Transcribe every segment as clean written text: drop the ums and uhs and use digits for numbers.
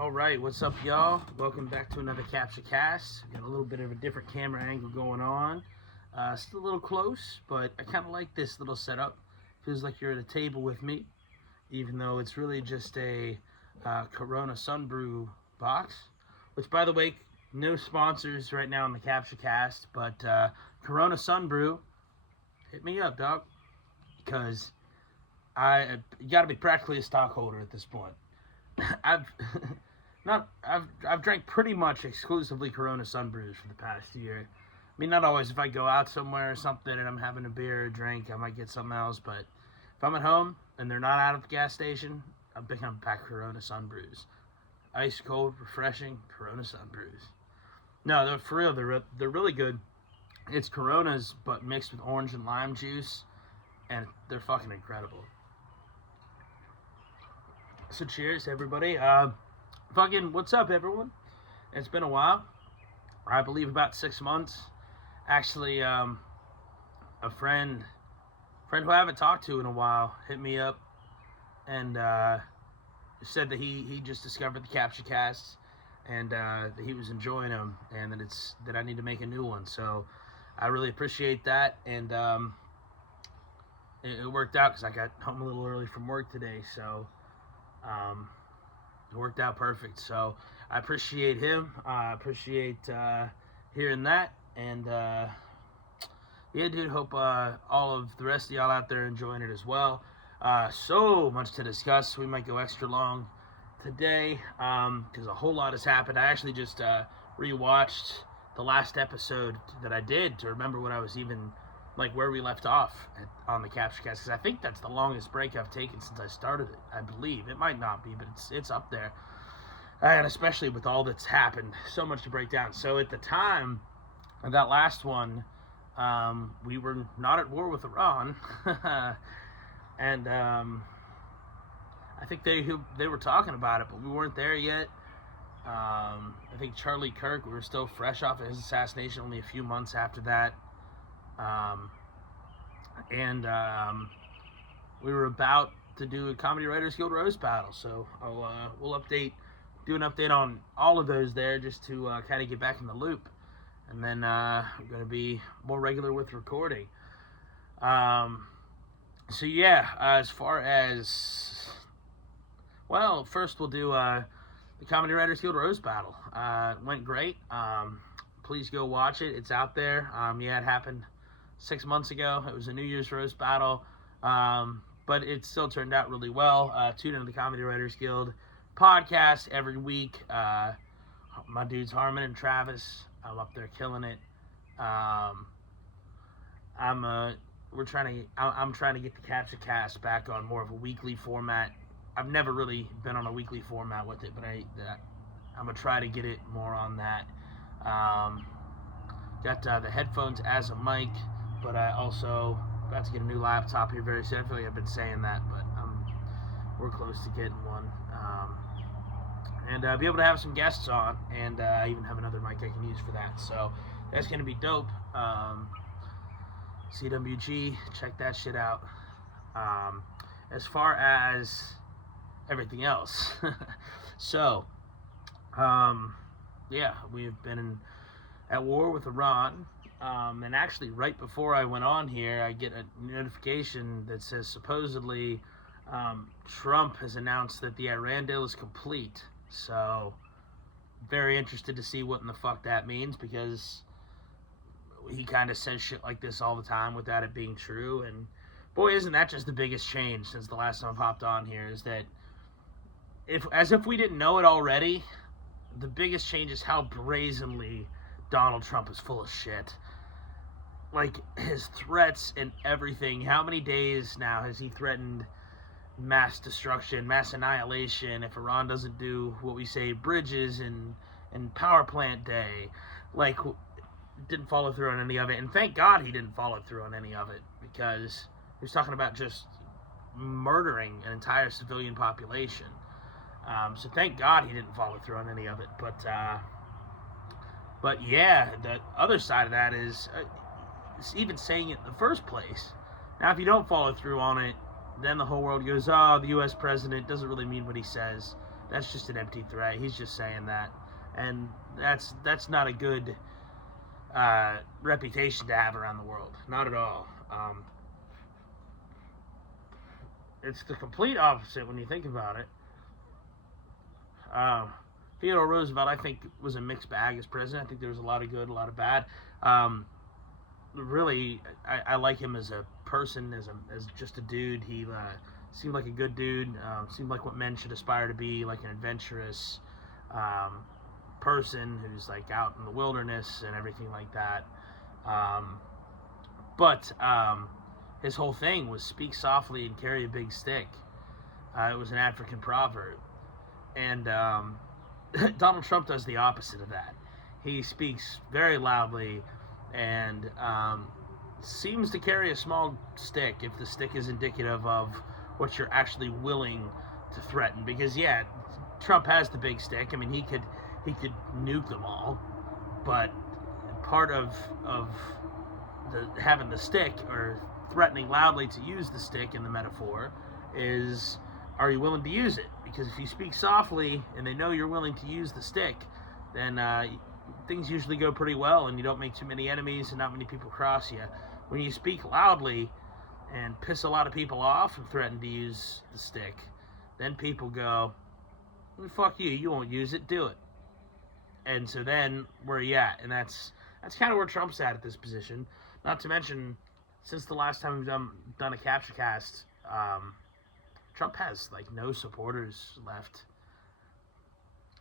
All right, what's up, y'all? Welcome back to another CaptchaCast. Got a little bit of a different camera angle going on. Still a little close, but I kind of like this little setup. Feels like you're at a table with me, even though it's really just a Corona Sunbrew box. Which, by the way, no sponsors right now on the CaptchaCast, but Corona Sunbrew, hit me up, dog, because you got to be practically a stockholder at this point. I've drank pretty much exclusively Corona Sunbrews for the past year. I mean, not always. If I go out somewhere or something and I'm having a beer or a drink, I might get something else. But if I'm at home and they're not out at the gas station, I'm picking up a pack of Corona Sunbrews. Ice cold, refreshing Corona Sunbrews. No, they're for real. They're really good. It's Coronas, but mixed with orange and lime juice, and they're fucking incredible. So cheers, everybody. What's up, everyone? It's been a while. I believe about 6 months. Actually, a friend who I haven't talked to in a while hit me up and said that he just discovered the CaptchaCast and that he was enjoying them and that I need to make a new one. So I really appreciate that, and it worked out because I got home a little early from work today. So. It worked out perfect, so I appreciate him. I appreciate hearing that, and yeah, dude, hope all of the rest of y'all out there enjoying it as well. So much to discuss. We might go extra long today because a whole lot has happened. I actually just rewatched the last episode that I did to remember what I was even like where we left off on the CaptchaCast, because I think that's the longest break I've taken since I started it. I believe it might not be, but it's up there, and especially with all that's happened, so much to break down. So at the time of that last one, we were not at war with Iran, and I think they were talking about it, but we weren't there yet. I think Charlie Kirk, we were still fresh off of his assassination, only a few months after that. We were about to do a Comedy Writers Guild roast battle, so we'll do an update on all of those there just to kind of get back in the loop, and then we're going to be more regular with recording. So yeah, as far as, well, first we'll do the Comedy Writers Guild roast battle. It went great. Please go watch it. It's out there. Yeah, it happened 6 months ago. It was a New Year's roast battle, but it still turned out really well. Tune into the Comedy Writers Guild podcast every week. My dudes Harmon and Travis, I'm up there killing it. I'm trying to get the CaptchaCast back on more of a weekly format. I've never really been on a weekly format with it, but I'm gonna try to get it more on that. Got the headphones as a mic, but I also about to get a new laptop here very soon. I feel like I've been saying that, but we're close to getting one. And be able to have some guests on, and I even have another mic I can use for that. So that's going to be dope. CWG, check that shit out. As far as everything else. So, yeah, we've been at war with Iran. And actually, right before I went on here, I get a notification that says supposedly Trump has announced that the Iran deal is complete. So, very interested to see what in the fuck that means, because he kind of says shit like this all the time without it being true. And boy, isn't that just the biggest change since the last time I've hopped on here, is that as if we didn't know it already, the biggest change is how brazenly Donald Trump is full of shit. Like, his threats and everything. How many days now has he threatened mass destruction, mass annihilation if Iran doesn't do what we say, bridges and power plant day? Like, didn't follow through on any of it. And thank God he didn't follow through on any of it, because he was talking about just murdering an entire civilian population. So thank God he didn't follow through on any of it. But yeah, the other side of that is even saying it in the first place. Now, if you don't follow through on it, then the whole world goes, oh, the U.S. president doesn't really mean what he says. That's just an empty threat. He's just saying that, and that's not a good reputation to have around the world. Not at all. It's the complete opposite when you think about it. Theodore Roosevelt, I think, was a mixed bag as president. I think there was a lot of good, a lot of bad. Really, I like him as a person, as just a dude. He seemed like a good dude. Seemed like what men should aspire to be, like an adventurous person who's like out in the wilderness and everything like that. But his whole thing was speak softly and carry a big stick. It was an African proverb. And Donald Trump does the opposite of that. He speaks very loudly and seems to carry a small stick if the stick is indicative of what you're actually willing to threaten. Because, yeah, Trump has the big stick. I mean, he could nuke them all. But part of having the stick, or threatening loudly to use the stick in the metaphor, is, are you willing to use it? Because if you speak softly and they know you're willing to use the stick, then things usually go pretty well and you don't make too many enemies and not many people cross you. When you speak loudly and piss a lot of people off and threaten to use the stick, then people go, well, fuck you, you won't use it, do it. And so then, where are you at? And that's kind of where Trump's at this position. Not to mention, since the last time we've done a CaptchaCast, Trump has like no supporters left,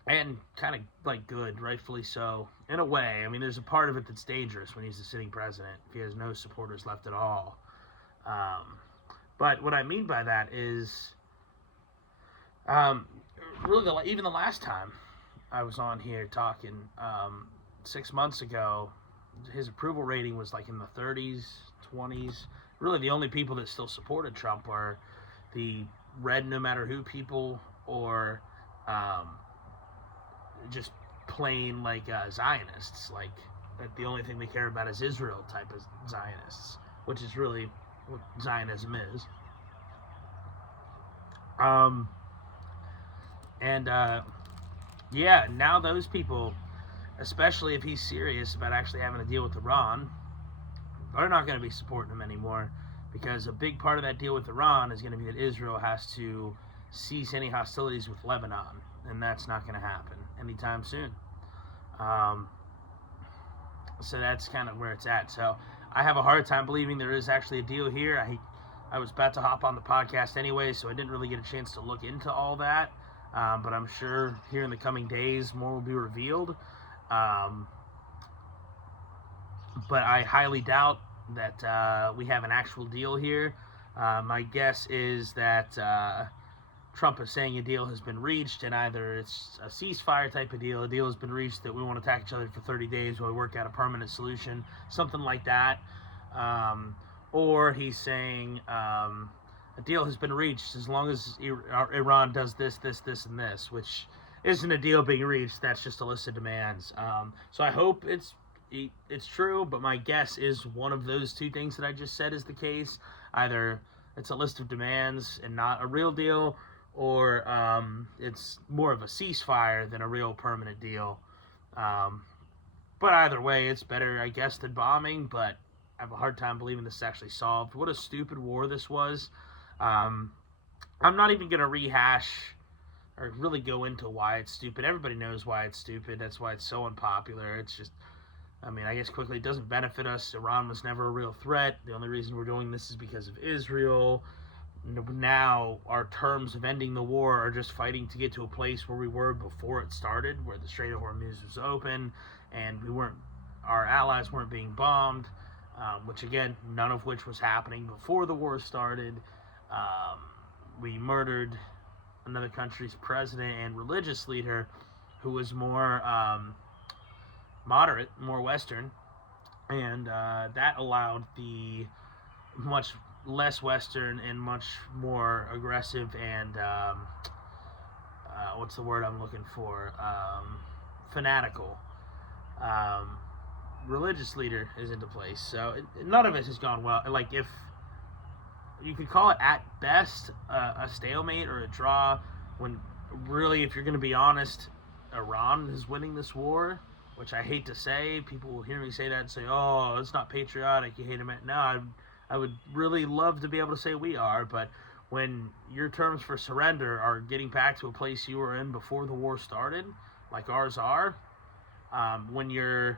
and kind of like good, rightfully so, in a way. I mean, there's a part of it that's dangerous when he's a sitting president if he has no supporters left at all. But what I mean by that is, really, even the last time I was on here talking 6 months ago, his approval rating was like in the 30s, 20s. Really, the only people that still supported Trump are the red no matter who people, or just plain like Zionists, like that the only thing they care about is Israel type of Zionists, which is really what Zionism is. Yeah, now those people, especially if he's serious about actually having to deal with Iran, are not going to be supporting him anymore, because a big part of that deal with Iran is going to be that Israel has to cease any hostilities with Lebanon, and that's not going to happen anytime soon. So that's kind of where it's at. So I have a hard time believing there is actually a deal here. I was about to hop on the podcast anyway, so I didn't really get a chance to look into all that. But I'm sure here in the coming days more will be revealed. But I highly doubt that we have an actual deal here. My guess is that Trump is saying a deal has been reached, and either it's a ceasefire type of deal, a deal has been reached that we won't attack each other for 30 days while we work out a permanent solution, something like that. Or he's saying a deal has been reached as long as Iran does this, and this, which isn't a deal being reached. That's just a list of demands. So I hope it's true, but my guess is one of those two things that I just said is the case. Either it's a list of demands and not a real deal, or it's more of a ceasefire than a real permanent deal. But either way, it's better, I guess, than bombing, but I have a hard time believing this is actually solved. What a stupid war this was. I'm not even going to rehash or really go into why it's stupid. Everybody knows why it's stupid. That's why it's so unpopular. It's just, I mean, I guess quickly, it doesn't benefit us. Iran was never a real threat. The only reason we're doing this is because of Israel. Now our terms of ending the war are just fighting to get to a place where we were before it started, where the Strait of Hormuz was open and our allies weren't being bombed, which again, none of which was happening before the war started. We murdered another country's president and religious leader who was more moderate, more Western, and that allowed the much less Western and much more aggressive and what's the word I'm looking for? Fanatical religious leader is into place. So none of it has gone well. Like, if you could call it at best a stalemate or a draw, when really, if you're going to be honest, Iran is winning this war, which I hate to say. People will hear me say that and say, "Oh, it's not patriotic. You hate him." No, I would really love to be able to say we are, but when your terms for surrender are getting back to a place you were in before the war started, like ours are, when you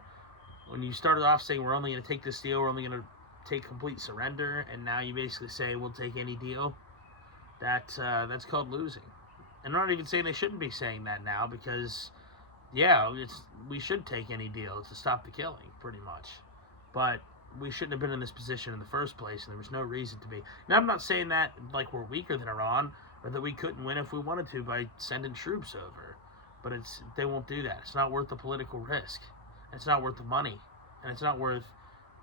started off saying we're only going to take this deal, we're only going to take complete surrender, and now you basically say we'll take any deal, that's called losing. And I'm not even saying they shouldn't be saying that now, because yeah, we should take any deal to stop the killing, pretty much. But we shouldn't have been in this position in the first place, and there was no reason to be. Now, I'm not saying that like we're weaker than Iran, or that we couldn't win if we wanted to by sending troops over. But they won't do that. It's not worth the political risk. It's not worth the money. And it's not worth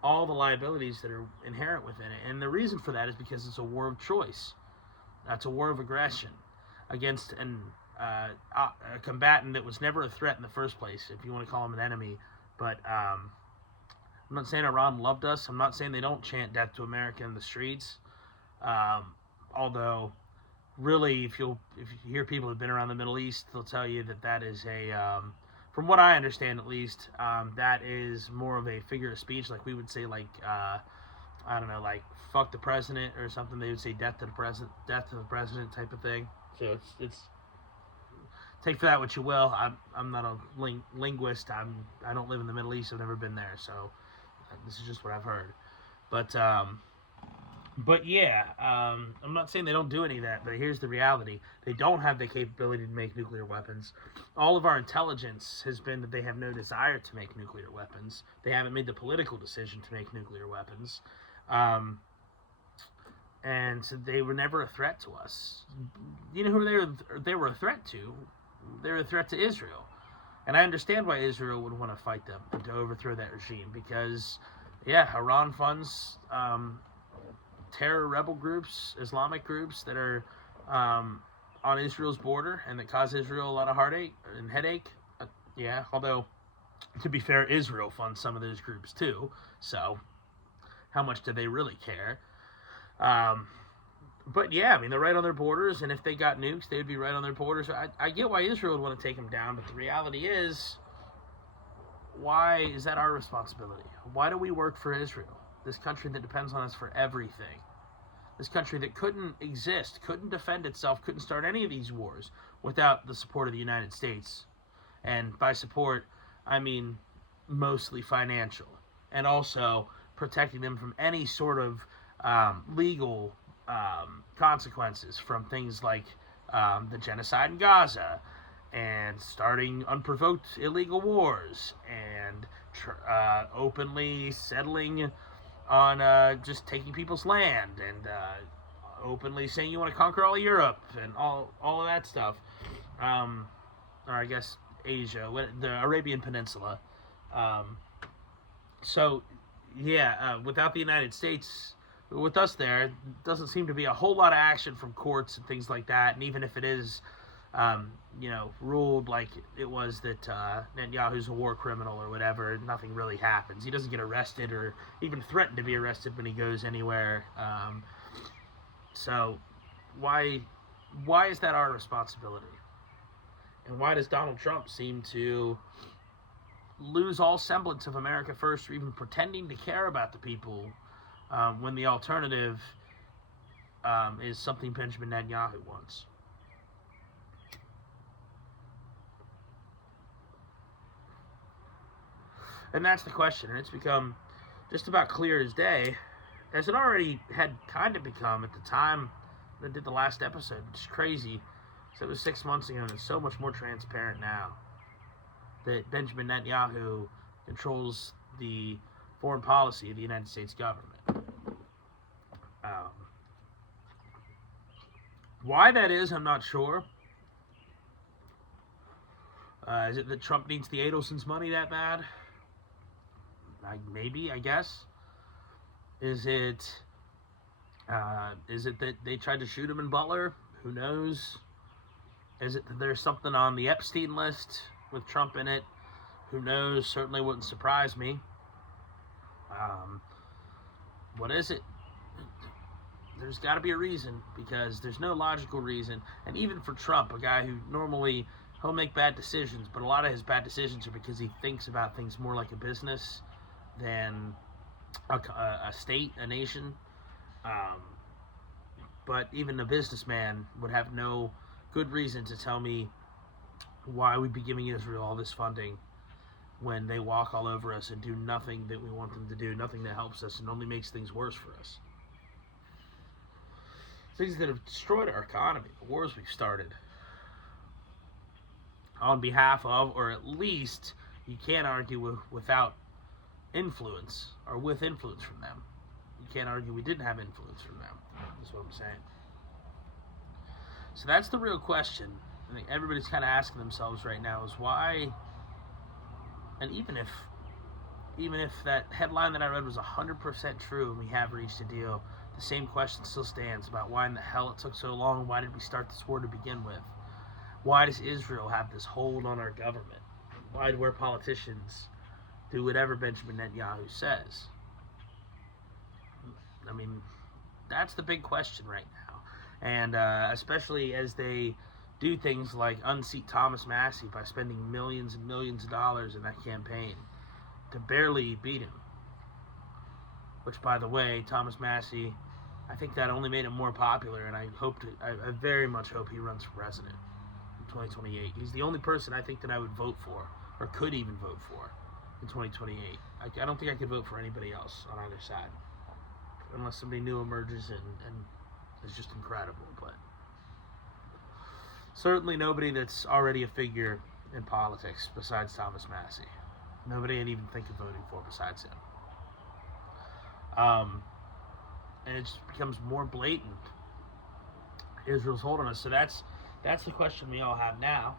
all the liabilities that are inherent within it. And the reason for that is because it's a war of choice. It's a war of aggression against a combatant that was never a threat in the first place, if you want to call him an enemy. But I'm not saying Iran loved us. I'm not saying they don't chant death to America in the streets. Although, really, if you hear people who've been around the Middle East, they'll tell you that is from what I understand at least, that is more of a figure of speech. Like we would say, like, I don't know, like, fuck the president or something. They would say death to the president type of thing. So it's take for that what you will. I'm not a linguist. I don't live in the Middle East. I've never been there, so this is just what I've heard. But yeah, I'm not saying they don't do any of that, but here's the reality. They don't have the capability to make nuclear weapons. All of our intelligence has been that they have no desire to make nuclear weapons. They haven't made the political decision to make nuclear weapons. And so they were never a threat to us. You know who they were a threat to? They were a threat to Israel. And I understand why Israel would want to fight them and to overthrow that regime, because, yeah, Iran funds terror rebel groups, Islamic groups that are on Israel's border and that cause Israel a lot of heartache and headache. Yeah, although, to be fair, Israel funds some of those groups too, so how much do they really care? But yeah, I mean, they're right on their borders, and if they got nukes, they'd be right on their borders. I get why Israel would want to take them down, but the reality is, why is that our responsibility? Why do we work for Israel? This country that depends on us for everything. This country that couldn't exist, couldn't defend itself, couldn't start any of these wars without the support of the United States. And by support, I mean mostly financial. And also protecting them from any sort of legal consequences from things like the genocide in Gaza, and starting unprovoked illegal wars, and openly settling on just taking people's land, and openly saying you want to conquer all of Europe and all of that stuff, or I guess Asia, the Arabian Peninsula. So yeah, without the United States, with us there, doesn't seem to be a whole lot of action from courts and things like that. And even if it is, ruled like it was that Netanyahu's a war criminal or whatever, nothing really happens. He doesn't get arrested or even threatened to be arrested when he goes anywhere. So why is that our responsibility? And why does Donald Trump seem to lose all semblance of America first, or even pretending to care about the people, when the alternative is something Benjamin Netanyahu wants? And that's the question, and it's become just about clear as day, as it already had kind of become at the time that I did the last episode. It's crazy. So it was 6 months ago, and it's so much more transparent now that Benjamin Netanyahu controls the foreign policy of the United States government. Why that is, I'm not sure. Is it that Trump needs the Adelson's money that bad? Maybe, I guess. Is it that they tried to shoot him in Butler? Who knows? Is it that there's something on the Epstein list with Trump in it? Who knows? Certainly wouldn't surprise me. What is it? there's got to be a reason, because there's no logical reason. And even for Trump, a guy who normally he'll make bad decisions, but a lot of his bad decisions are because he thinks about things more like a business than a state, a nation. But even a businessman would have no good reason to tell me why we'd be giving Israel all this funding when they walk all over us and do nothing that we want them to do, nothing that helps us, and only makes things worse for us. Things that have destroyed our economy, the wars we've started, on behalf of, or at least you can't argue without influence, or with influence from them. You can't argue we didn't have influence from them. That's what I'm saying. So that's the real question. I think everybody's kind of asking themselves right now is why. And even if that headline that I read was 100% true and we have reached a deal, the same question still stands about why in the hell it took so long. Why did we start this war to begin with? Why does Israel have this hold on our government? Why do our politicians do whatever Benjamin Netanyahu says? I mean, that's the big question right now. And especially as they do things like unseat Thomas Massie by spending millions and millions of dollars in that campaign to barely beat him. Which, by the way, Thomas Massie, I think that only made him more popular, and I very much hope he runs for president in 2028. He's the only person I think that I would vote for, or could even vote for, in 2028. I don't think I could vote for anybody else on either side, unless somebody new emerges and is just incredible. But certainly nobody that's already a figure in politics besides Thomas Massie. Nobody I'd even think of voting for besides him. And it just becomes more blatant. Israel's holding us. So that's the question we all have now.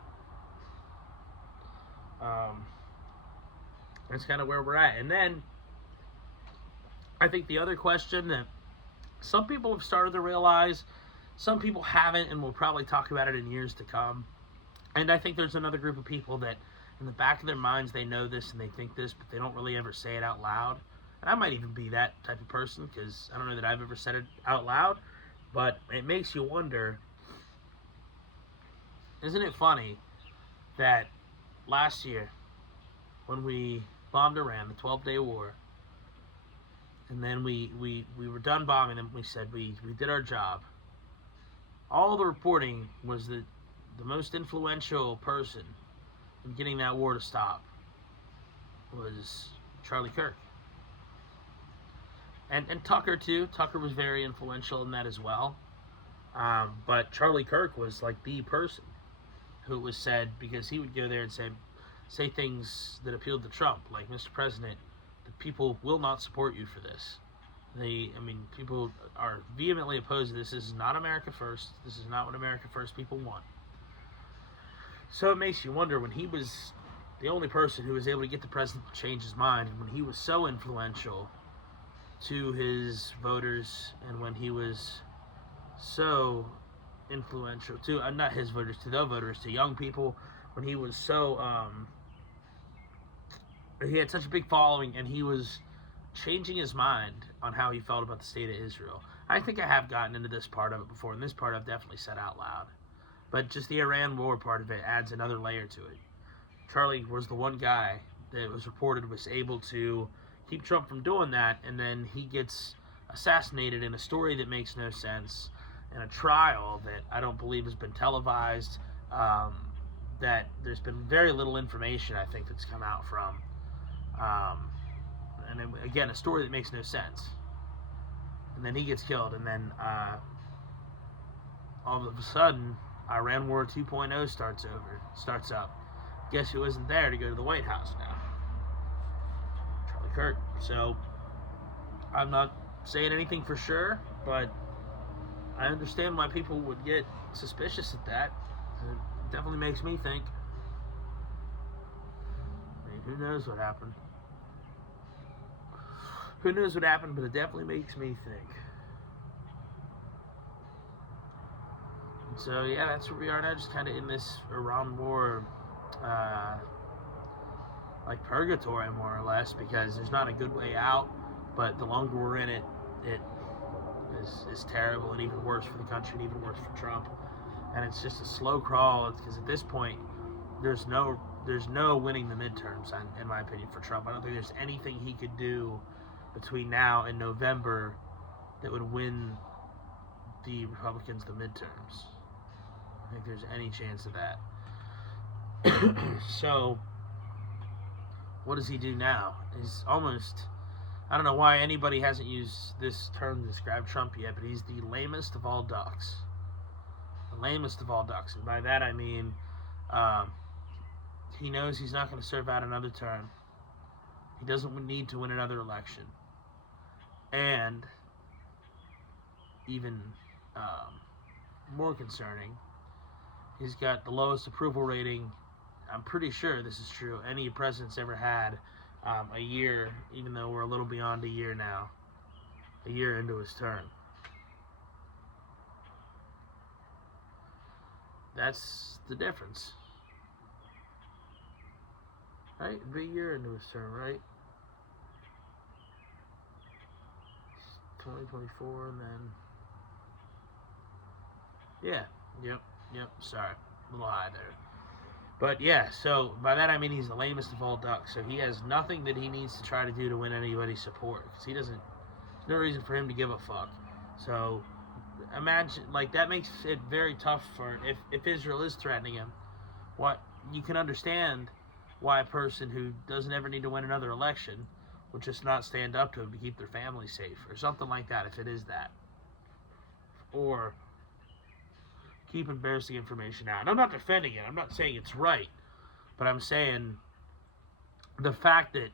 That's kind of where we're at. And then I think the other question that some people have started to realize, some people haven't, and we'll probably talk about it in years to come. And I think there's another group of people that in the back of their minds they know this and they think this, but they don't really ever say it out loud. And I might even be that type of person, because I don't know that I've ever said it out loud, but it makes you wonder, isn't it funny that last year when we bombed Iran, the 12-day war, and then we were done bombing them, we said we did our job. All the reporting was that the most influential person in getting that war to stop was Charlie Kirk. And Tucker, too. Tucker was very influential in that as well. But Charlie Kirk was like the person who was said, because he would go there and say things that appealed to Trump, like, Mr. President, the people will not support you for this. People are vehemently opposed to this. This is not America First. This is not what America First people want. So it makes you wonder, when he was the only person who was able to get the president to change his mind, and when he was so influential to his voters, and when he was so influential to, not his voters, to the voters, to young people, when he was so, he had such a big following, and he was changing his mind on how he felt about the state of Israel. I think I have gotten into this part of it before, and this part I've definitely said out loud. But just the Iran war part of it adds another layer to it. Charlie was the one guy that was reported was able to keep Trump from doing that, and then he gets assassinated in a story that makes no sense, in a trial that I don't believe has been televised, that there's been very little information, I think, that's come out from. And then, again, a story that makes no sense. And then he gets killed, and then all of a sudden, Iran War 2.0 starts up. Guess who isn't there to go to the White House now? Charlie Kirk. So, I'm not saying anything for sure, but I understand why people would get suspicious at that. It definitely makes me think. I mean, who knows what happened? Who knows what happened, but it definitely makes me think. And so, yeah, that's where we are now, just kind of in this Iran war, like purgatory, more or less, because there's not a good way out, but the longer we're in it, is terrible and even worse for the country and even worse for Trump. And it's just a slow crawl because at this point, there's no winning the midterms, in my opinion, for Trump. I don't think there's anything he could do between now and November that would win the Republicans the midterms. I think there's any chance of that. So, what does he do now? He's almost... I don't know why anybody hasn't used this term to describe Trump yet, but he's the lamest of all ducks. The lamest of all ducks. And by that I mean, he knows he's not going to serve out another term. He doesn't need to win another election. And, even more concerning, he's got the lowest approval rating, I'm pretty sure this is true, any president's ever had. A year, even though we're a little beyond a year now, a year into his term. That's the difference, right? It'd be a year into his term, right? 2024, and then yep. Sorry, a little high there. But yeah, so by that I mean he's the lamest of all ducks. So he has nothing that he needs to try to do to win anybody's support. Because he doesn't, there's no reason for him to give a fuck. So imagine, like, that makes it very tough for, if Israel is threatening him, what, you can understand why a person who doesn't ever need to win another election would just not stand up to him to keep their family safe. Or something like that, if it is that. Or keep embarrassing information out. And I'm not defending it. I'm not saying it's right. But I'm saying the fact that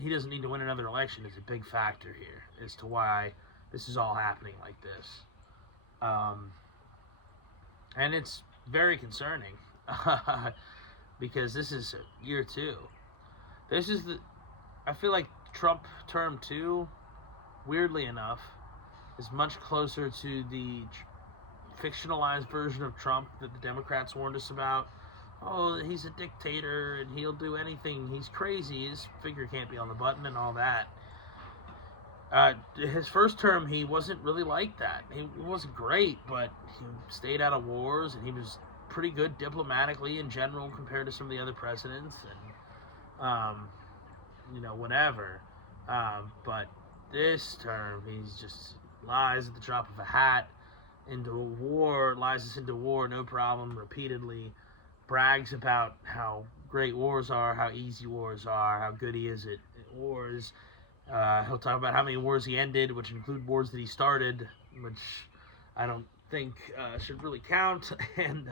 he doesn't need to win another election is a big factor here as to why this is all happening like this. And it's very concerning because this is year 2. This is I feel like Trump term 2, weirdly enough, is much closer to the fictionalized version of Trump that the Democrats warned us about. Oh, he's a dictator and he'll do anything. He's crazy. His finger can't be on the button and all that. His first term, he wasn't really like that. He wasn't great, but he stayed out of wars and he was pretty good diplomatically in general compared to some of the other presidents and, whatever. But this term, he's just lies at the drop of a hat. Into a war, lies us into war, no problem, repeatedly, brags about how great wars are, how easy wars are, how good he is at wars. He'll talk about how many wars he ended, which include wars that he started, which I don't think should really count. And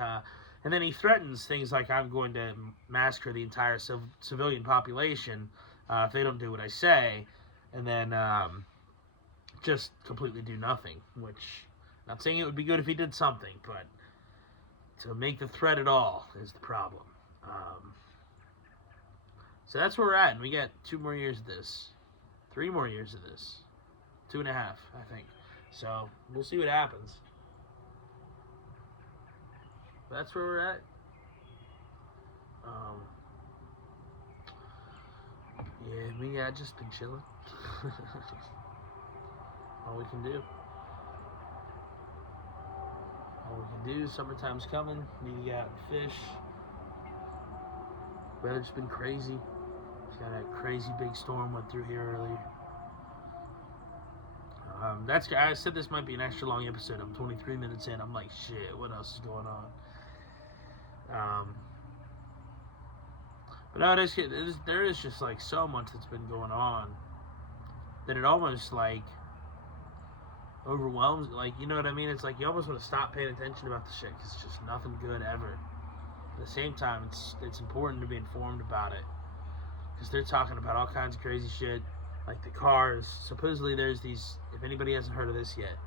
then he threatens things like, I'm going to massacre the entire civilian population if they don't do what I say, and then just completely do nothing, which... Not saying it would be good if he did something, but to make the threat at all is the problem. So that's where we're at, and we got 2 more years of this. 3 more years of this. 2.5, I think. So we'll see what happens. But that's where we're at. I've just been chilling. All we can do. All we can do, summertime's coming, need to get out and fish. Weather's been crazy. It's got a crazy big storm went through here earlier. I said this might be an extra long episode. I'm 23 minutes in. I'm like, shit, what else is going on? But no, there is just like so much that's been going on that it almost like overwhelms, like, you know what I mean? It's like you almost want to stop paying attention about the shit because it's just nothing good ever. At the same time, it's important to be informed about it because they're talking about all kinds of crazy shit, like the cars. Supposedly there's these, if anybody hasn't heard of this yet,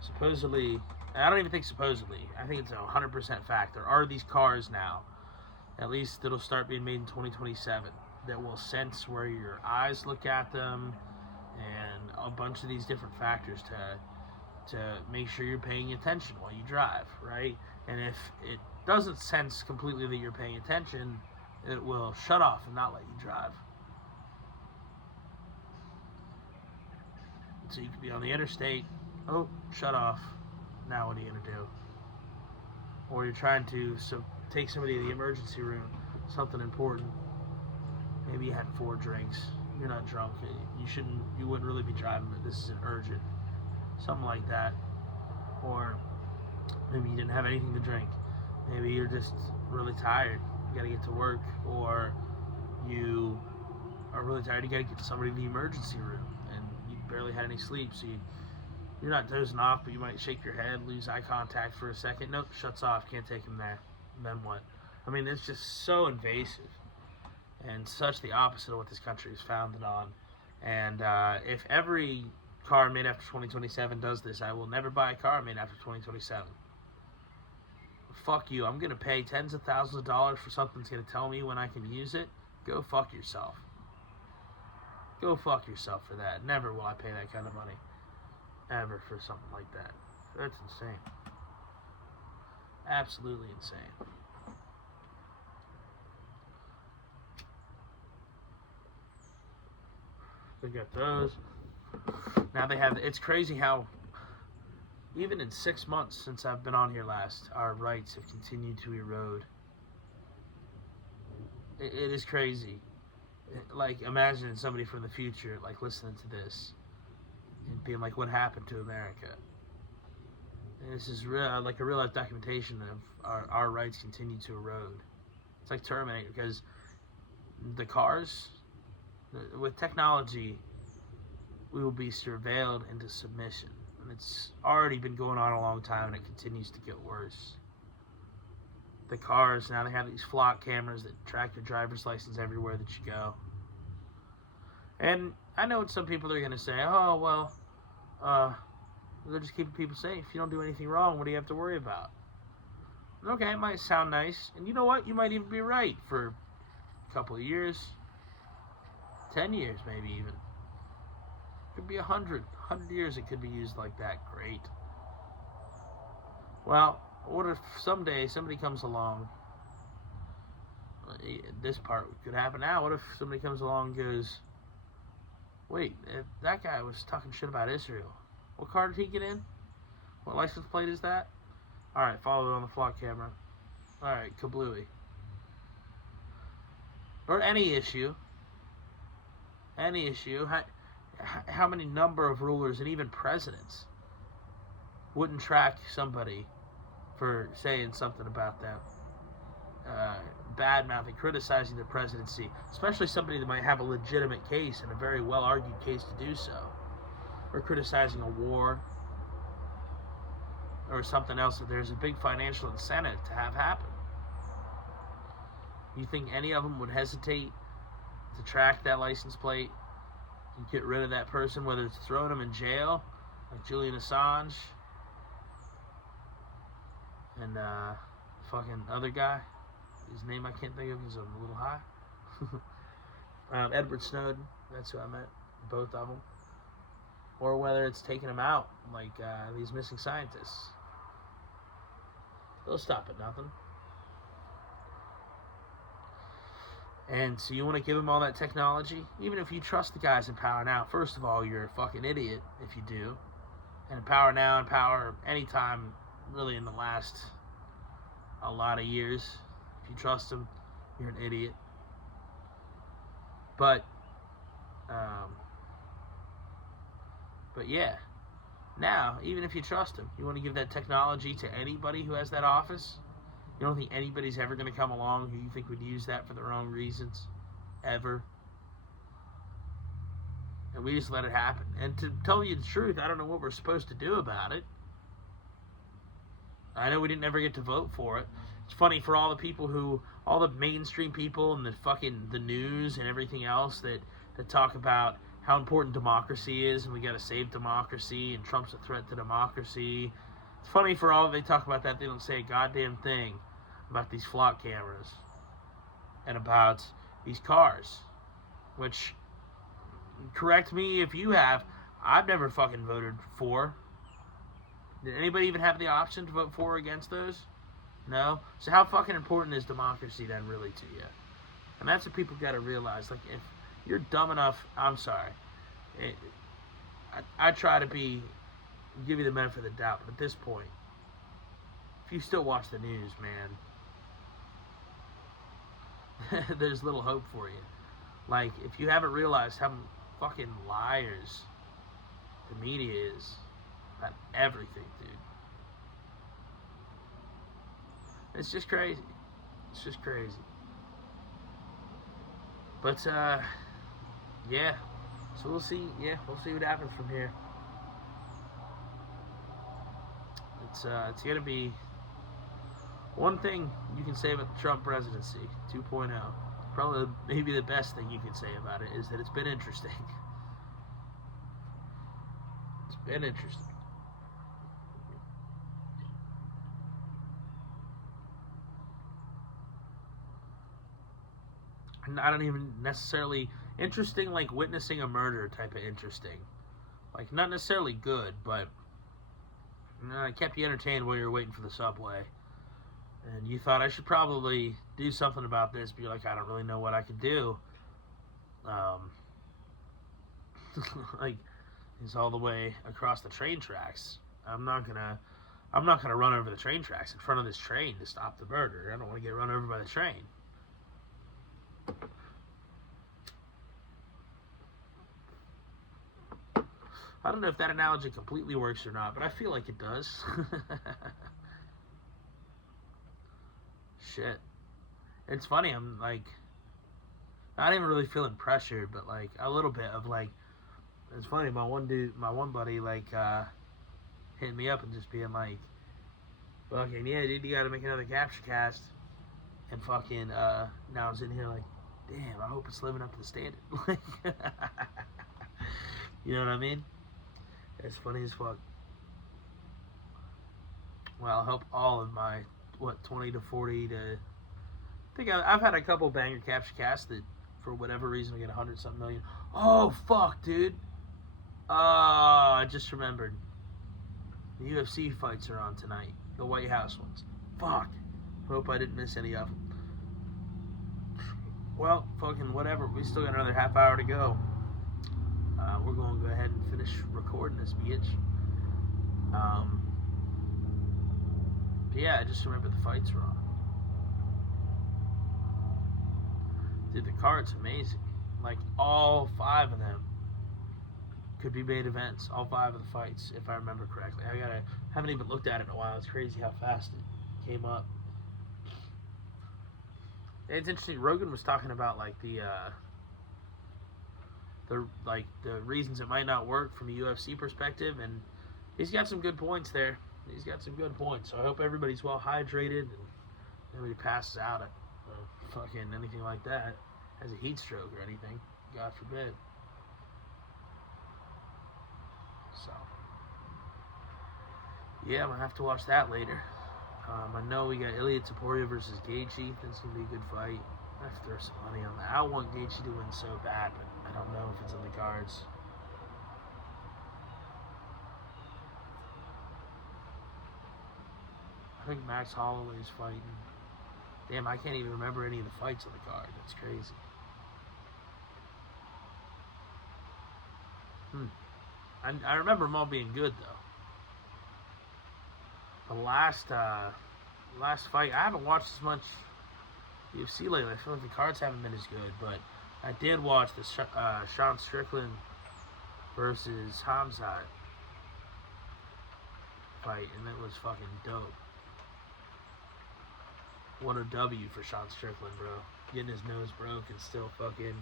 supposedly, I don't even think supposedly, I think it's a 100% fact, there are these cars now, at least that'll start being made in 2027, that will sense where your eyes look at them, and a bunch of these different factors to make sure you're paying attention while you drive, right? And if it doesn't sense completely that you're paying attention, it will shut off and not let you drive. So you could be on the interstate, Oh, shut off. Now what are you going to do? Or you're trying to take somebody to the emergency room, something important. Maybe you had 4 drinks. You're not drunk. You wouldn't really be driving, but this is an urgent. Something like that. Or maybe you didn't have anything to drink. Maybe you're just really tired. You got to get to work. Or you are really tired. You got to get somebody to the emergency room. And you barely had any sleep. So you're not dozing off, but you might shake your head, lose eye contact for a second. Nope, shuts off. Can't take him there. And then what? I mean, it's just so invasive. And such the opposite of what this country is founded on. And if every car made after 2027 does this, I will never buy a car made after 2027. Fuck you. I'm going to pay tens of thousands of dollars for something that's going to tell me when I can use it. Go fuck yourself. Go fuck yourself for that. Never will I pay that kind of money. Ever for something like that. That's insane. Absolutely insane. They got those. Now they have, it's crazy how even in 6 months since I've been on here last, our rights have continued to erode. It is crazy. Like, imagine somebody from the future, like, listening to this and being like, what happened to America? And this is real, like a real life documentation of our rights continue to erode. It's like Terminator, because the cars, with technology, we will be surveilled into submission. And it's already been going on a long time, and it continues to get worse. The cars, now they have these flock cameras that track your driver's license everywhere that you go. And I know what some people are going to say, oh, well, they're just keeping people safe. You don't do anything wrong. What do you have to worry about? Okay, it might sound nice. And you know what? You might even be right for a couple of years. 10 years, maybe even. It could be 100 years it could be used like that. Great. Well, what if someday somebody comes along, this part could happen now, what if somebody comes along and goes, wait, that guy was talking shit about Israel. What car did he get in? What license plate is that? Alright, follow it on the flock camera. Alright, kablooey. Or any issue. How many number of rulers and even presidents wouldn't track somebody for saying something about them, bad-mouthing, criticizing the presidency, especially somebody that might have a legitimate case and a very well-argued case to do so, or criticizing a war, or something else that there's a big financial incentive to have happen. You think any of them would hesitate to track that license plate and get rid of that person, whether it's throwing them in jail, like Julian Assange, and fucking other guy, his name I can't think of because I'm a little high. Edward Snowden, that's who I meant, both of them. Or whether it's taking them out, like these missing scientists. They'll stop at nothing. And so you want to give them all that technology? Even if you trust the guys in power now, first of all, you're a fucking idiot if you do. And in power now and power anytime, really in the last a lot of years, if you trust them, you're an idiot. But yeah, now, even if you trust them, you want to give that technology to anybody who has that office? You don't think anybody's ever going to come along who you think would use that for the wrong reasons? Ever? And we just let it happen. And to tell you the truth, I don't know what we're supposed to do about it. I know we didn't ever get to vote for it. It's funny for all the people who, all the mainstream people and the news and everything else that talk about how important democracy is and we got to save democracy and Trump's a threat to democracy. It's funny for all they talk about that, they don't say a goddamn thing about these flock cameras and about these cars, which, correct me if you have, I've never fucking voted for. Did anybody even have the option to vote for or against those? No? So how fucking important is democracy then really to you? And that's what people got to realize. Like, if you're dumb enough, I'm sorry. I try to be give you the benefit of the doubt. But at this point, if you still watch the news, man, there's little hope for you. Like, if you haven't realized how fucking liars the media is about everything, dude. It's just crazy. It's just crazy. But, yeah. So we'll see. Yeah, we'll see what happens from here. It's gonna be one thing you can say about the Trump presidency 2.0. Probably maybe the best thing you can say about it is that it's been interesting. It's been interesting. And I don't even necessarily interesting like witnessing a murder type of interesting. Like not necessarily good, but it kept you entertained while you were waiting for the subway. And you thought I should probably do something about this, but you're like, I don't really know what I could do. Like, it's all the way across the train tracks. I'm not gonna run over the train tracks in front of this train to stop the murder. I don't want to get run over by the train. I don't know if that analogy completely works or not, but I feel like it does. Shit. It's funny, I'm like, not even really feeling pressured, but like a little bit of like, it's funny, my one buddy, like, hitting me up and just being like, fucking, yeah, dude, you gotta make another CaptchaCast. And fucking, now I was in here like, damn, I hope it's living up to the standard. You know what I mean? It's funny as fuck. Well, I hope all of my, 20 to 40 to, I think I've had a couple banger CaptchaCasts that, for whatever reason, we get 100-something million. Oh, fuck, dude. I just remembered. The UFC fights are on tonight. The White House ones. Fuck. Hope I didn't miss any of them. Well, fucking whatever. We still got another half hour to go. We're going to go ahead and finish recording this bitch. Yeah, I just remember the fights were on. Dude, the card's amazing. Like, all 5 of them could be main events. All 5 of the fights, if I remember correctly. Haven't even looked at it in a while. It's crazy how fast it came up. It's interesting. Rogan was talking about like the reasons it might not work from a UFC perspective, and he's got some good points there. He's got some good points. So I hope everybody's well hydrated and nobody passes out at fucking anything like that, has a heat stroke or anything. God forbid. So yeah, I'm gonna have to watch that later. I know we got Ilya Taporia versus Gaethje. That's gonna be a good fight. I have to throw some money on that. I want Gaethje to win so bad, but I don't know if it's in the cards. I think Max Holloway's fighting. Damn, I can't even remember any of the fights on the card. That's crazy. I remember them all being good though. The last fight, I haven't watched as much UFC lately. I feel like the cards haven't been as good, but I did watch the Sean Strickland versus Hamzat fight, and it was fucking dope. What a W for Sean Strickland, bro. Getting his nose broke and still fucking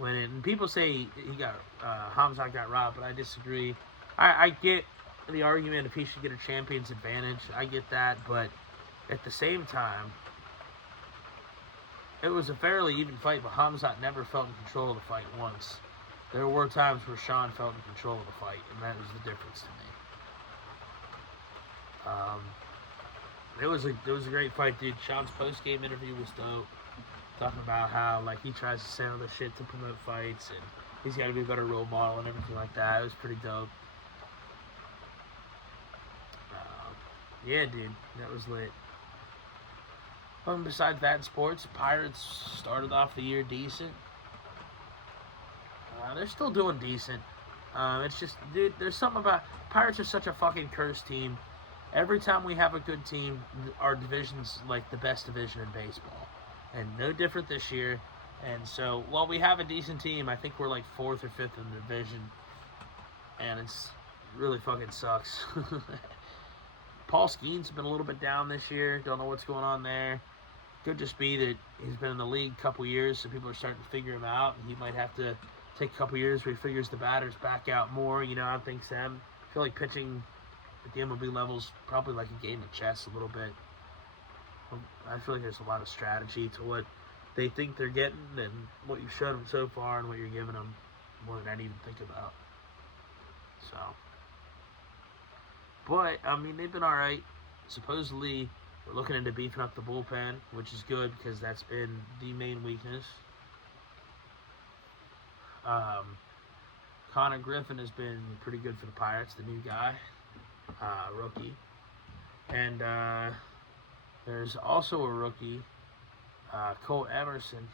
winning. And people say he got Hamzat got robbed, but I disagree. I get the argument if he should get a champion's advantage. I get that, but at the same time, it was a fairly even fight, but Hamzat never felt in control of the fight once. There were times where Sean felt in control of the fight, and that was the difference to me. It was a great fight, dude. Sean's post-game interview was dope. Talking about how like he tries to say all this shit to promote fights, and he's got to be a better role model and everything like that. It was pretty dope. Yeah, dude, that was lit. Besides that in sports, Pirates started off the year decent. They're still doing decent. It's just, dude, there's something about Pirates are such a fucking cursed team. Every time we have a good team, our division's like the best division in baseball, and no different this year. And so, while we have a decent team, I think we're like 4th or 5th in the division, and it's really fucking sucks. Paul Skeen's been a little bit down this year. Don't know what's going on there. Could just be that he's been in the league a couple years, so people are starting to figure him out, and he might have to take a couple years where he figures the batters back out more. You know, I think Sam. I feel like pitching at the MLB level's probably like a game of chess a little bit. I feel like there's a lot of strategy to what they think they're getting and what you've shown them so far and what you're giving them more than I'd even think about. So, but I mean, they've been all right. Supposedly, we're looking into beefing up the bullpen, which is good because that's been the main weakness. Connor Griffin has been pretty good for the Pirates, the new guy, rookie. And there's also a rookie, Cole Emerson,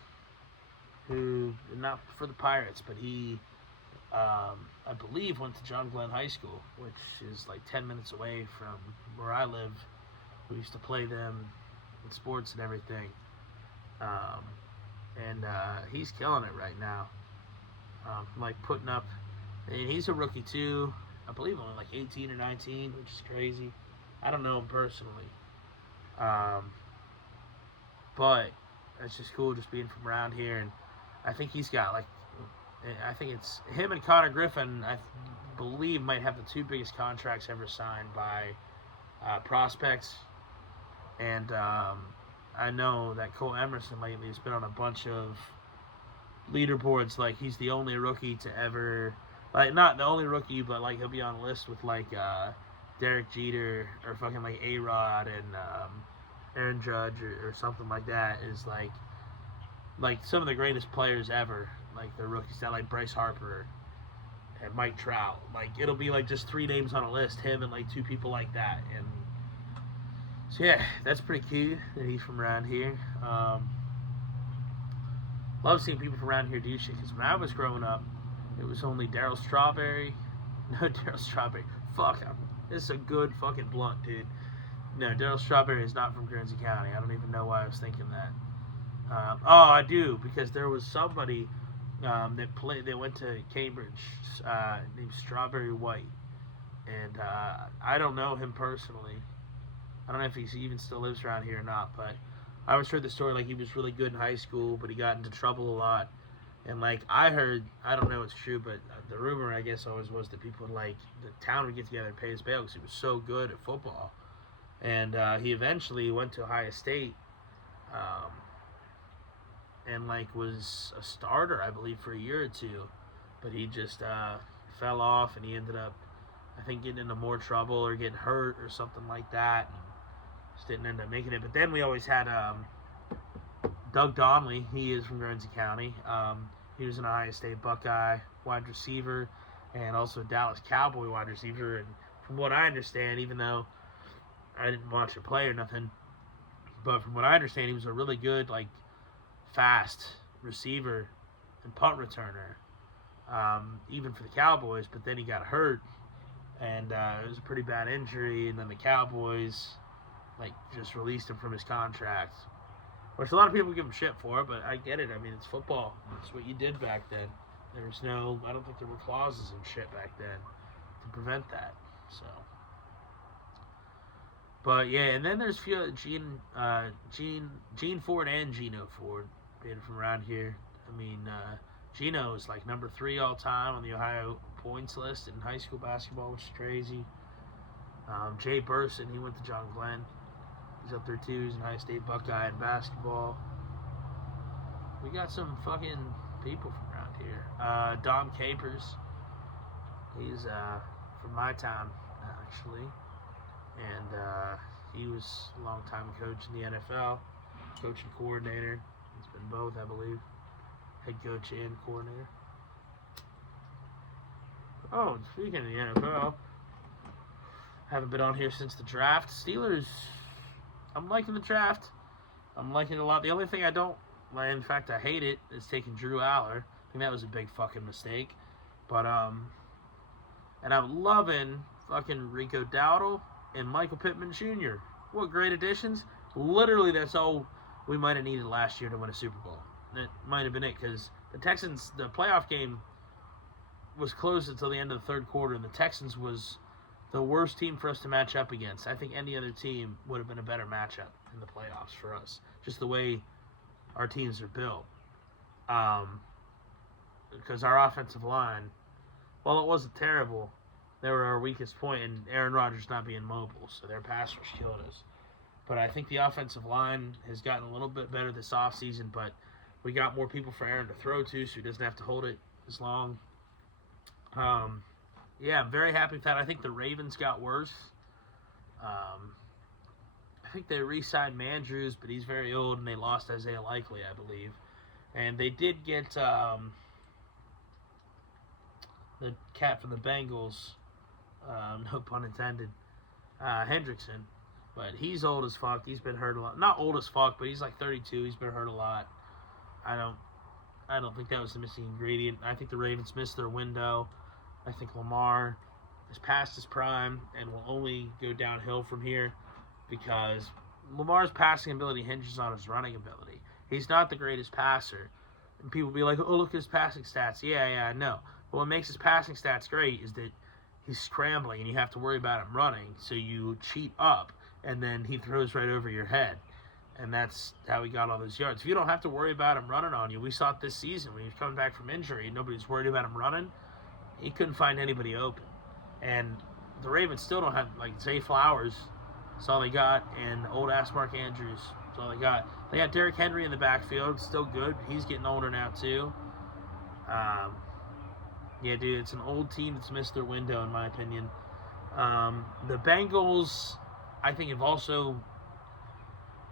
who, not for the Pirates, but he, I believe, went to John Glenn High School, which is like 10 minutes away from where I live. We used to play them in sports and everything. And he's killing it right now. Like putting up, and he's a rookie too. I believe only like 18 or 19, which is crazy. I don't know him personally. But it's just cool just being from around here. And I think he's got like, I think it's him and Connor Griffin, I believe, might have the 2 biggest contracts ever signed by prospects. And I know that Cole Emerson lately has been on a bunch of leaderboards. Like, he's the only rookie to ever, like, not the only rookie, but like he'll be on a list with like Derek Jeter or fucking like A-Rod and Aaron Judge or something like that. Is like some of the greatest players ever. Like the rookies that, like Bryce Harper and Mike Trout. Like, it'll be like just 3 names on a list, him and like 2 people like that. And so yeah, that's pretty cool that he's from around here. Love seeing people from around here do shit, because when I was growing up, it was only Darryl Strawberry. No, Darryl Strawberry. Fuck him. This is a good fucking blunt, dude. No, Darryl Strawberry is not from Guernsey County. I don't even know why I was thinking that. I do, because there was somebody that went to Cambridge named Strawberry White. And I don't know him personally. I don't know if he even still lives around here or not, but I always heard the story like he was really good in high school, but he got into trouble a lot. And like I heard, I don't know if it's true, but the rumor I guess always was that people would, like, the town would get together and pay his bail because he was so good at football. And he eventually went to Ohio State, and like was a starter, I believe, for a year or 2, but he just fell off, and he ended up, I think, getting into more trouble or getting hurt or something like that. Just didn't end up making it. But then we always had Doug Donnelly. He is from Guernsey County. He was an Ohio State Buckeye wide receiver and also Dallas Cowboy wide receiver. And from what I understand, even though I didn't watch it play or nothing, but from what I understand, he was a really good, like, fast receiver and punt returner, even for the Cowboys. But then he got hurt, and it was a pretty bad injury, and then the Cowboys, like, just released him from his contract, which a lot of people give him shit for, but I get it. I mean, it's football. It's what you did back then. I don't think there were clauses and shit back then to prevent that. So, but yeah, and then there's Gene Ford and Geno Ford being from around here. I mean, Geno is like number 3 all time on the Ohio points list in high school basketball, which is crazy. Jay Burson, he went to John Glenn. He's up there too. He's an Ohio State Buckeye in basketball. We got some fucking people from around here. Dom Capers. He's from my town, actually. And he was a long-time coach in the NFL. Coach and coordinator. He's been both, I believe. Head coach and coordinator. Oh, and speaking of the NFL, haven't been on here since the draft. Steelers, I'm liking the draft. I'm liking it a lot. The only thing I don't like, in fact I hate it, is taking Drew Aller. I think that was a big fucking mistake. But And I'm loving fucking Rico Dowdle and Michael Pittman Jr. What great additions. Literally, that's all we might have needed last year to win a Super Bowl. That might have been it, because the Texans, the playoff game was closed until the end of the third quarter, and the Texans was the worst team for us to match up against. I think any other team would have been a better matchup in the playoffs for us, just the way our teams are built. Because our offensive line, while it wasn't terrible, they were our weakest point, and Aaron Rodgers not being mobile, so their pass rush killed us. But I think the offensive line has gotten a little bit better this offseason, but we got more people for Aaron to throw to, so he doesn't have to hold it as long. Yeah, I'm very happy with that. I think the Ravens got worse. I think they re-signed Mandrews, but he's very old, and they lost Isaiah Likely, I believe. And they did get the cat from the Bengals, no pun intended, Hendrickson. But he's old as fuck. He's been hurt a lot. Not old as fuck, but he's like 32. He's been hurt a lot. I don't think that was the missing ingredient. I think the Ravens missed their window. I think Lamar is past his prime and will only go downhill from here, because Lamar's passing ability hinges on his running ability. He's not the greatest passer. And people be like, oh, look at his passing stats. Yeah, I know. But what makes his passing stats great is that he's scrambling and you have to worry about him running. So you cheat up and then he throws right over your head. And that's how he got all those yards. If you don't have to worry about him running on you, we saw it this season when he was coming back from injury. Nobody's worried about him running. He couldn't find anybody open. And the Ravens still don't have, like, Zay Flowers. That's all they got. And old-ass Mark Andrews. That's all they got. They got Derrick Henry in the backfield. Still good. He's getting older now, too. Yeah, dude, it's an old team that's missed their window, in my opinion. The Bengals, I think, have also...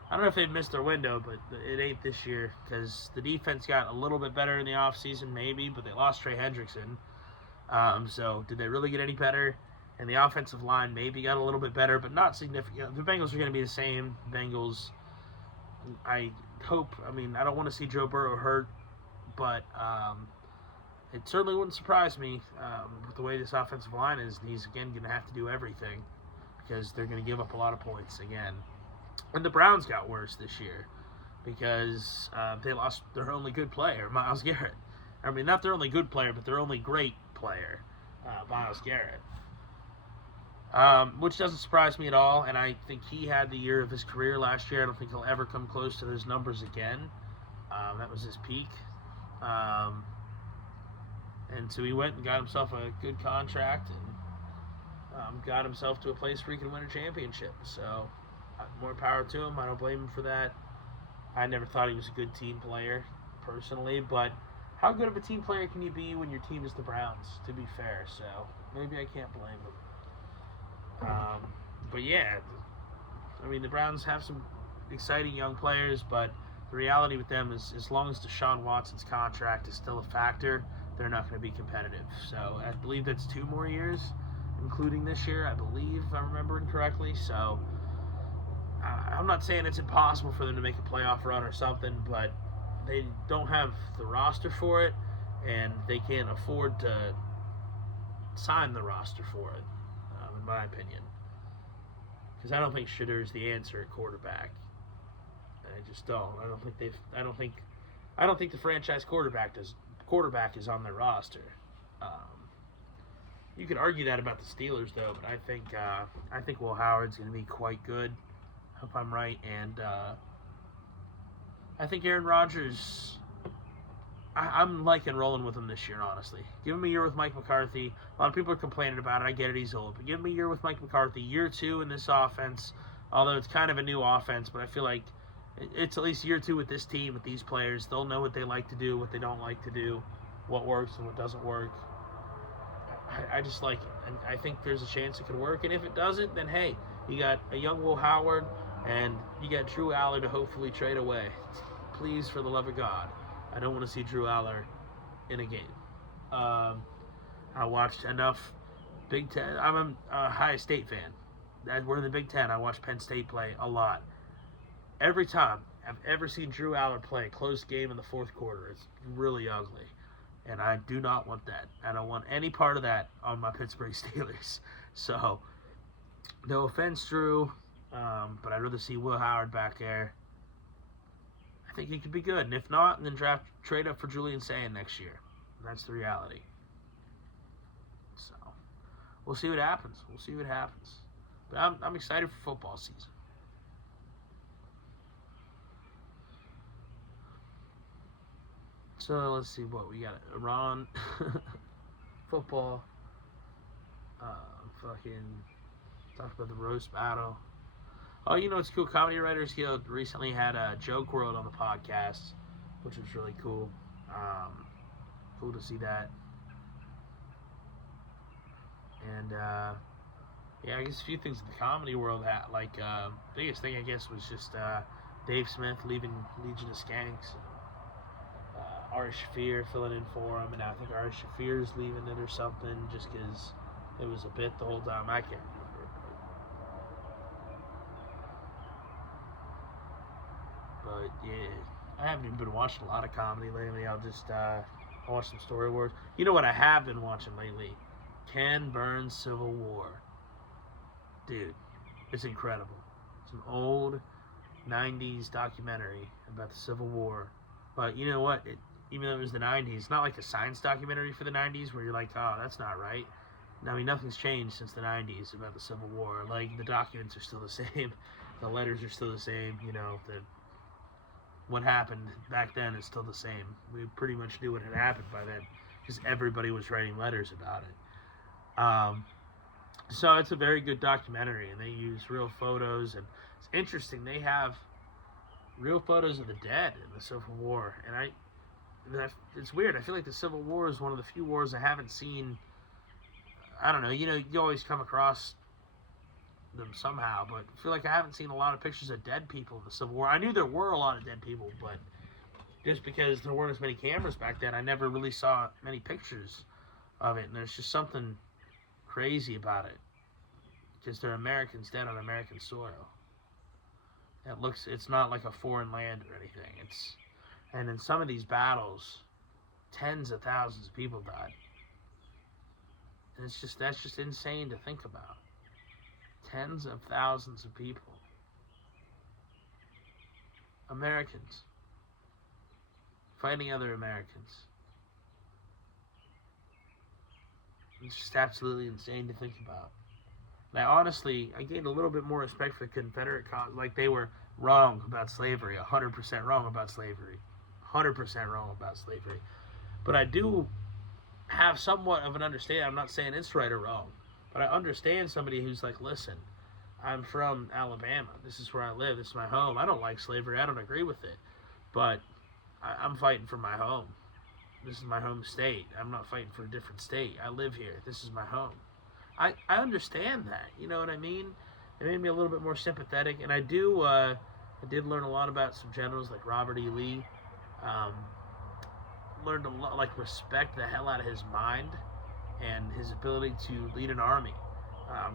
I don't know if they've missed their window, but it ain't this year, because the defense got a little bit better in the offseason, maybe, but they lost Trey Hendrickson. So did they really get any better? And the offensive line maybe got a little bit better, but not significant. The Bengals are going to be the same. Bengals, I hope, I don't want to see Joe Burrow hurt, but it certainly wouldn't surprise me with the way this offensive line is. He's, again, going to have to do everything, because they're going to give up a lot of points again. And the Browns got worse this year because they lost their only good player, Myles Garrett. Not their only good player, but their only great player, Myles Garrett. Which doesn't surprise me at all, and I think he had the year of his career last year. I don't think he'll ever come close to those numbers again. That was his peak. And so he went and got himself a good contract and got himself to a place where he could win a championship. So... more power to him. I don't blame him for that. I never thought he was a good team player, personally, but how good of a team player can you be when your team is the Browns, to be fair? So maybe I can't blame him. But yeah, the Browns have some exciting young players, but the reality with them is, as long as Deshaun Watson's contract is still a factor, they're not going to be competitive. So I believe that's 2 more years, including this year, I believe, if I'm remembering correctly. So I'm not saying it's impossible for them to make a playoff run or something, but they don't have the roster for it, and they can't afford to sign the roster for it, in my opinion. Because I don't think Shedeur is the answer at quarterback. I just don't. I don't think the franchise quarterback is on their roster. You could argue that about the Steelers, though, but I think Will Howard's going to be quite good. Hope I'm right, and I think Aaron Rodgers, I'm liking rolling with him this year, honestly. Give him a year with Mike McCarthy. A lot of people are complaining about it. I get it, he's old. But give him a year with Mike McCarthy, year 2 in this offense, although it's kind of a new offense, but I feel like it's at least year 2 with this team, with these players. They'll know what they like to do, what they don't like to do, what works and what doesn't work. I just like it, and I think there's a chance it could work, and if it doesn't, then hey, you got a young Will Howard, and you got Drew Aller to hopefully trade away. Please, for the love of God, I don't want to see Drew Aller in a game. I watched enough Big Ten. I'm a Ohio State fan. We're in the Big Ten. I watched Penn State play a lot. Every time I've ever seen Drew Aller play a close game in the fourth quarter, it's really ugly. And I do not want that. I don't want any part of that on my Pittsburgh Steelers. So, no offense, Drew, but I'd rather see Will Howard back there. I think he could be good. And if not, then trade up for Julian Sand next year. And that's the reality. So, we'll see what happens. But I'm excited for football season. So let's see what we got. Iran, football, fucking talk about the roast battle. Oh, you know it's cool. Comedy Writers Guild recently had a Joke World on the podcast, which was really cool. Cool to see that. And yeah, I guess a few things in the comedy world had biggest thing I guess was just Dave Smith leaving Legion of Skanks. Ari Shaffir filling in for him, and I think Ari Shafir's leaving it or something just because it was a bit the whole time. I can't remember. But yeah, I haven't even been watching a lot of comedy lately. I'll just watch some Story Wars. You know what I have been watching lately? Ken Burns' Civil War. Dude, it's incredible. It's an old 90s documentary about the Civil War. But you know what? Even though it was the 90s, it's not like a science documentary for the 90s where you're like, oh, that's not right. I mean, nothing's changed since the 90s about the Civil War. Like, the documents are still the same. The letters are still the same. You know, what happened back then is still the same. We pretty much knew what had happened by then because everybody was writing letters about it. So it's a very good documentary, and they use real photos. And it's interesting. They have real photos of the dead in the Civil War. And it's weird. I feel like the Civil War is one of the few wars I haven't seen. I don't know. You know, you always come across them somehow, but I feel like I haven't seen a lot of pictures of dead people in the Civil War. I knew there were a lot of dead people, but just because there weren't as many cameras back then, I never really saw many pictures of it. And there's just something crazy about it because they're Americans dead on American soil. It's not like a foreign land or anything. And in some of these battles, tens of thousands of people died. And that's just insane to think about. Tens of thousands of people. Americans. Fighting other Americans. It's just absolutely insane to think about. I gained a little bit more respect for the Confederate cause. Like, they were wrong about slavery, 100% wrong about slavery. 100% wrong about slavery. But I do have somewhat of an understanding. I'm not saying it's right or wrong, but I understand somebody who's like, listen, I'm from Alabama. This is where I live. This is my home. I don't like slavery. I don't agree with it. But I'm fighting for my home. This is my home state. I'm not fighting for a different state. I live here. This is my home. I understand that. You know what I mean? It made me a little bit more sympathetic. And I did learn a lot about some generals like Robert E. Lee. Learned a lot, like, respect the hell out of his mind and his ability to lead an army.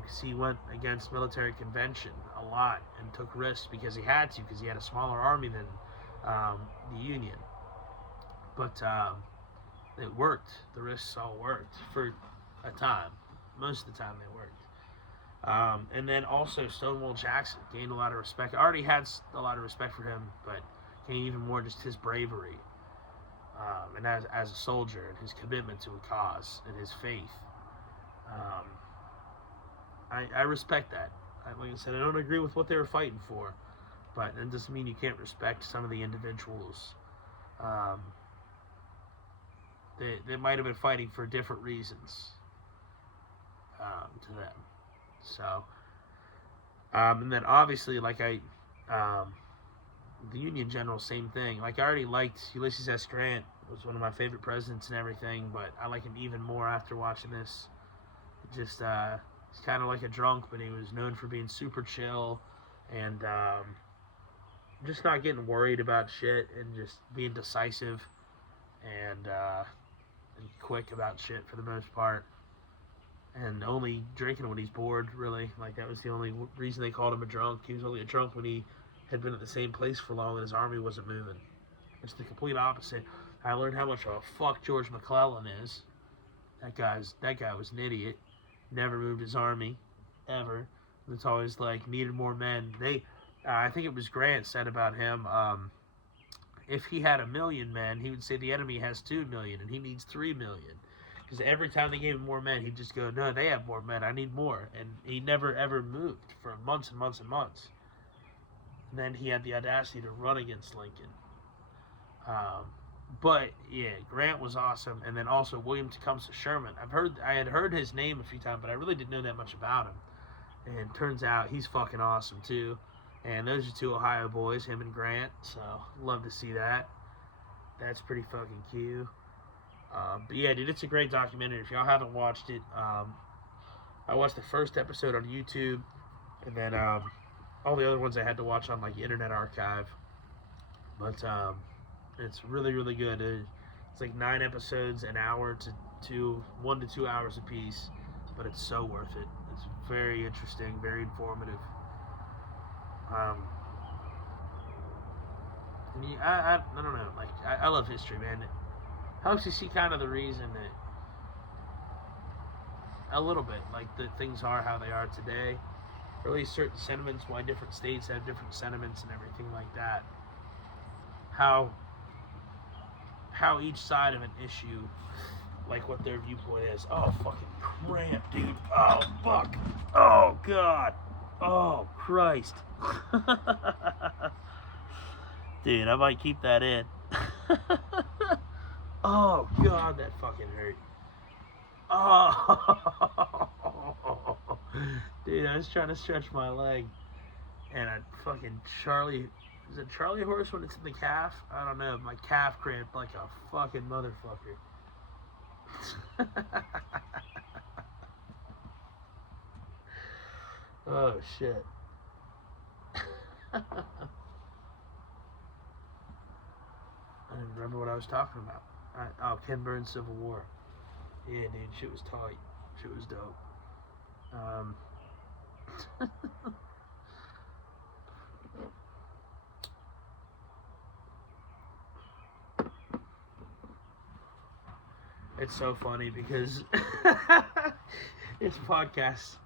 Because he went against military convention a lot and took risks because he had to, because he had a smaller army than the Union. But it worked. The risks all worked for a time. Most of the time they worked. And then also Stonewall Jackson gained a lot of respect. I already had a lot of respect for him, but gained even more just his bravery. And as a soldier, and his commitment to a cause, and his faith. I respect that. Like I said, I don't agree with what they were fighting for, but that doesn't mean you can't respect some of the individuals. They might have been fighting for different reasons to them. So, and then obviously, the Union general, same thing. Like, I already liked Ulysses S. Grant, was one of my favorite presidents and everything, but I like him even more after watching this. Just, he's kind of like a drunk, but he was known for being super chill and just not getting worried about shit and just being decisive and quick about shit for the most part. And only drinking when he's bored, really. Like, that was the only reason they called him a drunk. He was only a drunk when he had been at the same place for long and his army wasn't moving. It's the complete opposite. I learned how much of a fuck George McClellan is. That guy was an idiot. Never moved his army, ever. It's always like needed more men. I think it was Grant said about him. If he had 1,000,000 men, he would say the enemy has 2,000,000 and he needs 3,000,000. Because every time they gave him more men, he'd just go, no, they have more men, I need more. And he never ever moved for months and months and months. And then he had the audacity to run against Lincoln. But yeah, Grant was awesome. And then also William Tecumseh Sherman. I had heard his name a few times, but I really didn't know that much about him. And turns out he's fucking awesome too. And those are two Ohio boys, him and Grant. So love to see that. That's pretty fucking cute. But yeah, dude, it's a great documentary. If y'all haven't watched it, I watched the first episode on YouTube, and then all the other ones I had to watch on like Internet Archive. But it's really, really good. It's like 9 episodes, an hour to 1 to 2 hours a piece, but it's so worth it. It's very interesting, very informative. And I don't know, like I love history, man. It helps you see kind of the reason that a little bit, like the things are how they are today. Or at least certain sentiments, why different states have different sentiments and everything like that. How each side of an issue, like what their viewpoint is. Oh, fucking cramp, dude. Oh, fuck. Oh, God. Oh, Christ. Dude, I might keep that in. Oh, God, that fucking hurt. Oh. Dude, I was trying to stretch my leg. And I fucking is it Charlie horse when it's in the calf? I don't know. My calf cramped like a fucking motherfucker. Oh, shit. I didn't remember what I was talking about. Ken Burns' Civil War. Yeah, dude, shit was tight. Shit was dope. It's so funny because it's a podcast.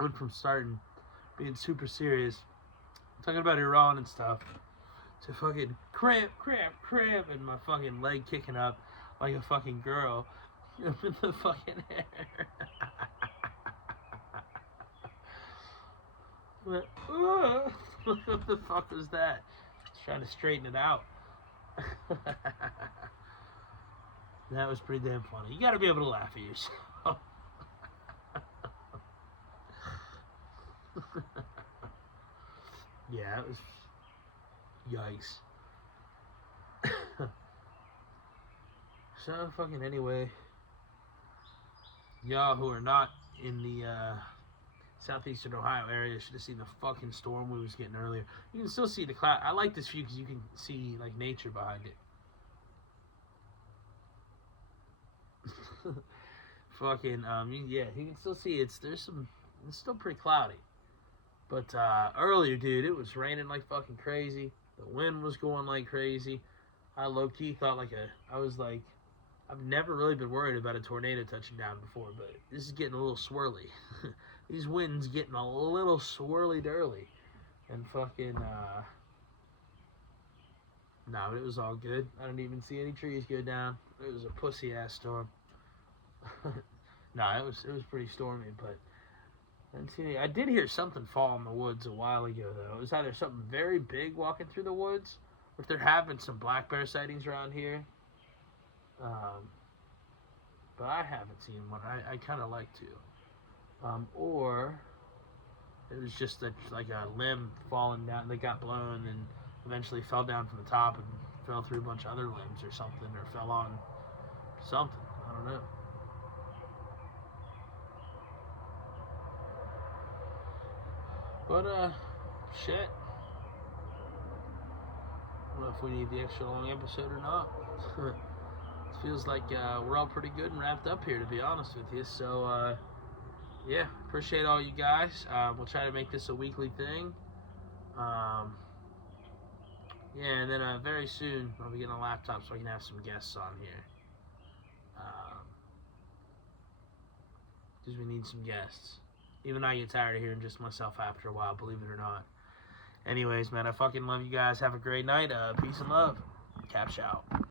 Went from starting being super serious, talking about Iran and stuff, to fucking cramp, and my fucking leg kicking up like a fucking girl up in the fucking air. But, what the fuck was that? Trying to straighten it out. That was pretty damn funny. You gotta be able to laugh at yourself. Yeah, it was yikes. So fucking anyway, y'all who are not in the southeastern Ohio area should have seen the fucking storm we was getting earlier. You can still see the cloud. I like this view because you can see like nature behind it. Fucking yeah, you can still see it's still pretty cloudy. But earlier, dude, it was raining like fucking crazy. The wind was going like crazy. I low-key thought I've never really been worried about a tornado touching down before, but this is getting a little swirly. These winds getting a little swirly early. And fucking, no, it was all good. I didn't even see any trees go down. It was a pussy-ass storm. No, it was pretty stormy, but I did hear something fall in the woods a while ago, though. It was either something very big walking through the woods, or if there have been some black bear sightings around here. But I haven't seen one. I kind of like to. Or it was just like a limb falling down that got blown and eventually fell down from the top and fell through a bunch of other limbs or something, or fell on something. I don't know. But, shit. I don't know if we need the extra long episode or not. It feels like we're all pretty good and wrapped up here, to be honest with you. So, yeah, appreciate all you guys. We'll try to make this a weekly thing. Yeah, and then very soon I'll be getting a laptop so I can have some guests on here. Because we need some guests. Even I get tired of hearing just myself after a while, believe it or not. Anyways, man, I fucking love you guys. Have a great night. Peace and love. Captcha out.